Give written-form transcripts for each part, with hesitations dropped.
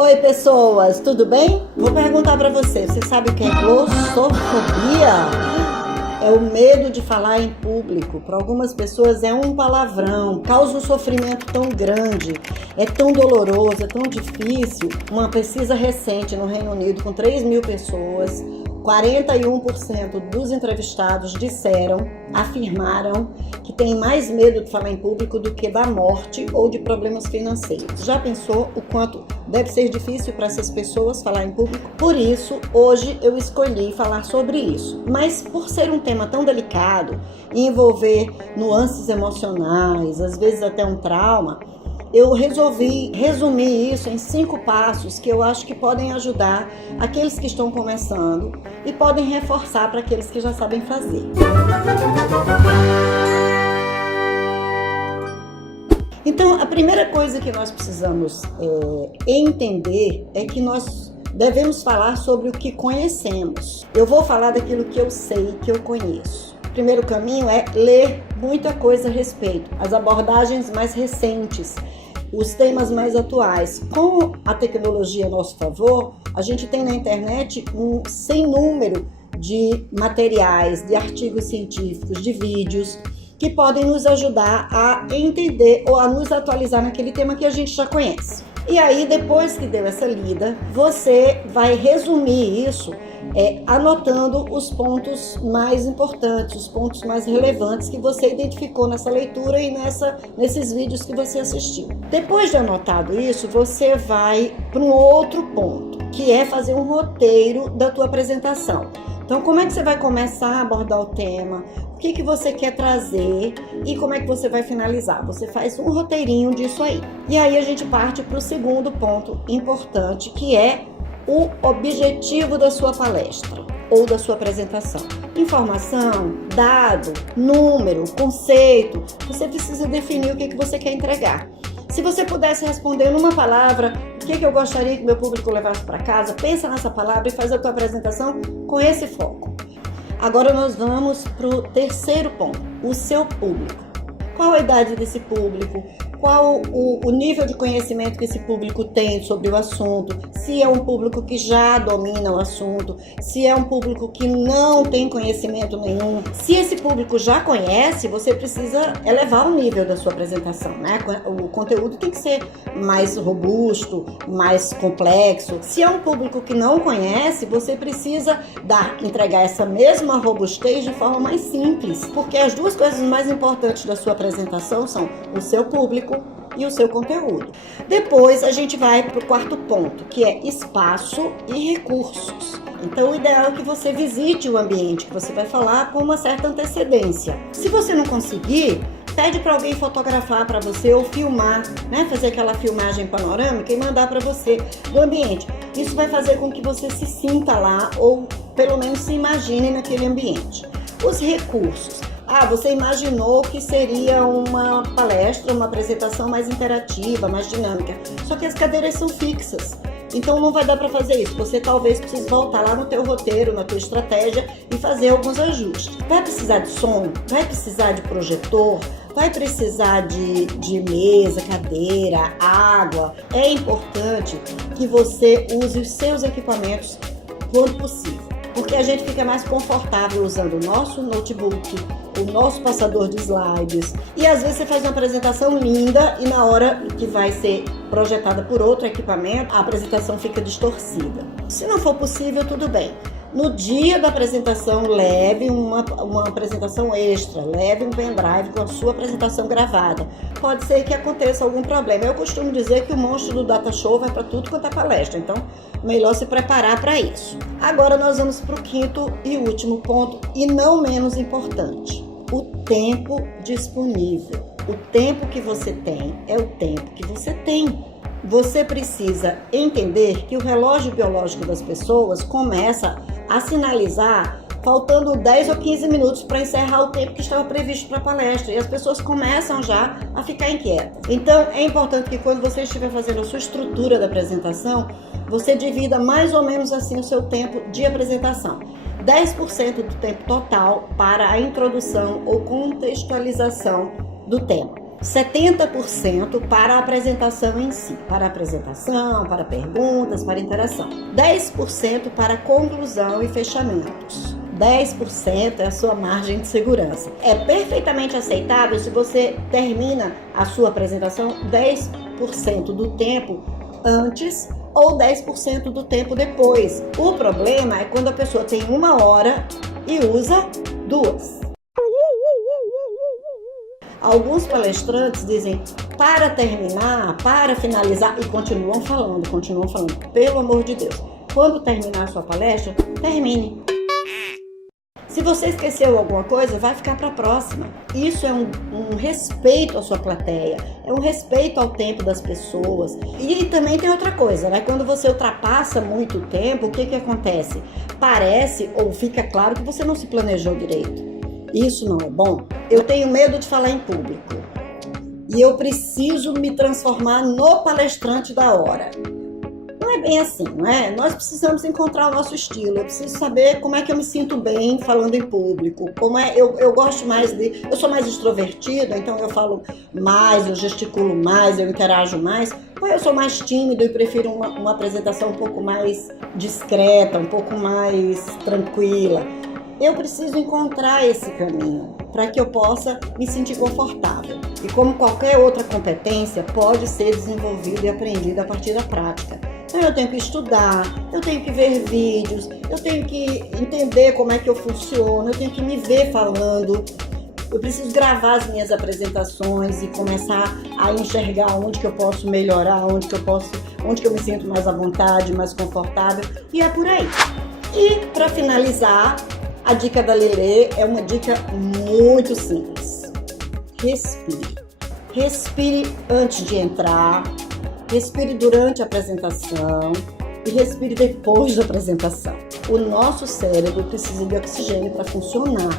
Oi pessoas, tudo bem? Vou perguntar para você, sabe o que é glossofobia? É o medo de falar em público. Para algumas pessoas é um palavrão, causa um sofrimento tão grande, é tão doloroso, é tão difícil. Uma pesquisa recente no Reino Unido com 3.000 pessoas, 41% dos entrevistados afirmaram que tem mais medo de falar em público do que da morte ou de problemas financeiros. Já pensou o quanto deve ser difícil para essas pessoas falar em público? Por isso, hoje eu escolhi falar sobre isso. Mas por ser um tema tão delicado e envolver nuances emocionais, às vezes até um trauma, eu resolvi resumir isso em 5 passos que eu acho que podem ajudar aqueles que estão começando e podem reforçar para aqueles que já sabem fazer. Então, a primeira coisa que nós precisamos entender é que nós devemos falar sobre o que conhecemos. Eu vou falar daquilo que eu sei, que eu conheço. O primeiro caminho é ler muita coisa a respeito, as abordagens mais recentes, os temas mais atuais. Com a tecnologia a nosso favor, a gente tem na internet um sem número de materiais, de artigos científicos, de vídeos, que podem nos ajudar a entender ou a nos atualizar naquele tema que a gente já conhece. E aí, depois que deu essa lida, você vai resumir isso anotando os pontos mais importantes, os pontos mais relevantes que você identificou nessa leitura e nesses vídeos que você assistiu. Depois de anotado isso, você vai para um outro ponto, que é fazer um roteiro da tua apresentação. Então, como é que você vai começar a abordar o tema? O que você quer trazer e como é que você vai finalizar? Você faz um roteirinho disso aí. E aí a gente parte para o segundo ponto importante, que é o objetivo da sua palestra ou da sua apresentação. Informação, dado, número, conceito. Você precisa definir o que você quer entregar. Se você pudesse responder numa palavra, o que eu gostaria que meu público levasse para casa, pensa nessa palavra e faz a tua apresentação com esse foco. Agora nós vamos para o terceiro ponto, o seu público. Qual a idade desse público? Qual o nível de conhecimento que esse público tem sobre o assunto? Se é um público que já domina o assunto, se é um público que não tem conhecimento nenhum. Se esse público já conhece, você precisa elevar o nível da sua apresentação, né? O conteúdo tem que ser mais robusto, mais complexo. Se é um público que não conhece, você precisa entregar essa mesma robustez de forma mais simples, porque as duas coisas mais importantes da sua apresentação são o seu público e o seu conteúdo. Depois a gente vai para o quarto ponto, que é espaço e recursos. Então o ideal é que você visite o ambiente que você vai falar com uma certa antecedência. Se você não conseguir, pede para alguém fotografar para você ou filmar, né? Fazer aquela filmagem panorâmica e mandar para você do ambiente. Isso vai fazer com que você se sinta lá ou pelo menos se imagine naquele ambiente. Os recursos. Você imaginou que seria uma palestra, uma apresentação mais interativa, mais dinâmica. Só que as cadeiras são fixas. Então não vai dar para fazer isso. Você talvez precise voltar lá no teu roteiro, na tua estratégia e fazer alguns ajustes. Vai precisar de som, vai precisar de projetor, vai precisar de mesa, cadeira, água. É importante que você use os seus equipamentos quando possível, porque a gente fica mais confortável usando o nosso notebook, o nosso passador de slides, e às vezes você faz uma apresentação linda e na hora que vai ser projetada por outro equipamento, a apresentação fica distorcida. Se não for possível, tudo bem. No dia da apresentação, leve uma apresentação extra, leve um pendrive com a sua apresentação gravada. Pode ser que aconteça algum problema. Eu costumo dizer que o monstro do data show vai para tudo quanto é palestra, então melhor se preparar para isso. Agora nós vamos para o quinto e último ponto, e não menos importante, o tempo disponível. O tempo que você tem é o tempo que você tem. Você precisa entender que o relógio biológico das pessoas começa a sinalizar faltando 10 ou 15 minutos para encerrar o tempo que estava previsto para a palestra, e as pessoas começam já a ficar inquietas. Então é importante que quando você estiver fazendo a sua estrutura da apresentação, você divida mais ou menos assim o seu tempo de apresentação. 10% do tempo total para a introdução ou contextualização do tema. 70% para a apresentação em si, para a apresentação, para perguntas, para interação. 10% para conclusão e fechamentos. 10% é a sua margem de segurança. É perfeitamente aceitável se você termina a sua apresentação 10% do tempo antes ou 10% do tempo depois. O problema é quando a pessoa tem 1 hora e usa 2. Alguns palestrantes dizem para terminar, para finalizar e continuam falando. Pelo amor de Deus, quando terminar a sua palestra, termine. Se você esqueceu alguma coisa, vai ficar para a próxima. Isso é um respeito à sua plateia, é um respeito ao tempo das pessoas. E também tem outra coisa, né? Quando você ultrapassa muito o tempo, o que acontece? Parece ou fica claro que você não se planejou direito. Isso não é bom. Eu tenho medo de falar em público e eu preciso me transformar no palestrante da hora. Não é bem assim, não é? Nós precisamos encontrar o nosso estilo. Eu preciso saber como é que eu me sinto bem falando em público. Eu gosto mais eu sou mais extrovertida, então eu falo mais, eu gesticulo mais, eu interajo mais. Ou eu sou mais tímido e prefiro uma apresentação um pouco mais discreta, um pouco mais tranquila. Eu preciso encontrar esse caminho para que eu possa me sentir confortável. E como qualquer outra competência, pode ser desenvolvida e aprendida a partir da prática. Então eu tenho que estudar, eu tenho que ver vídeos, eu tenho que entender como é que eu funciono, eu tenho que me ver falando. Eu preciso gravar as minhas apresentações e começar a enxergar onde que eu posso melhorar, onde que eu me sinto mais à vontade, mais confortável. E é por aí. E para finalizar, a dica da Lelê é uma dica muito simples. Respire. Respire antes de entrar, respire durante a apresentação e respire depois da apresentação. O nosso cérebro precisa de oxigênio para funcionar.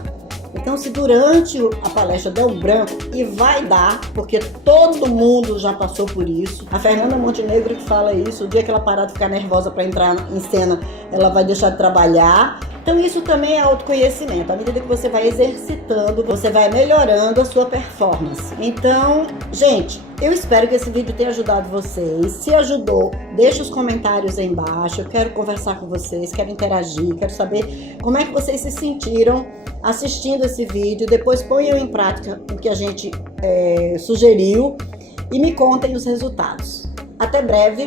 Então, se durante a palestra der um branco, e vai dar, porque todo mundo já passou por isso. A Fernanda Montenegro que fala isso, o dia que ela parar de ficar nervosa para entrar em cena, ela vai deixar de trabalhar. Então isso também é autoconhecimento. À medida que você vai exercitando, você vai melhorando a sua performance. Então, gente, eu espero que esse vídeo tenha ajudado vocês. Se ajudou, deixa os comentários aí embaixo. Eu quero conversar com vocês, quero interagir, quero saber como é que vocês se sentiram assistindo esse vídeo. Depois ponham em prática o que a gente sugeriu e me contem os resultados. Até breve!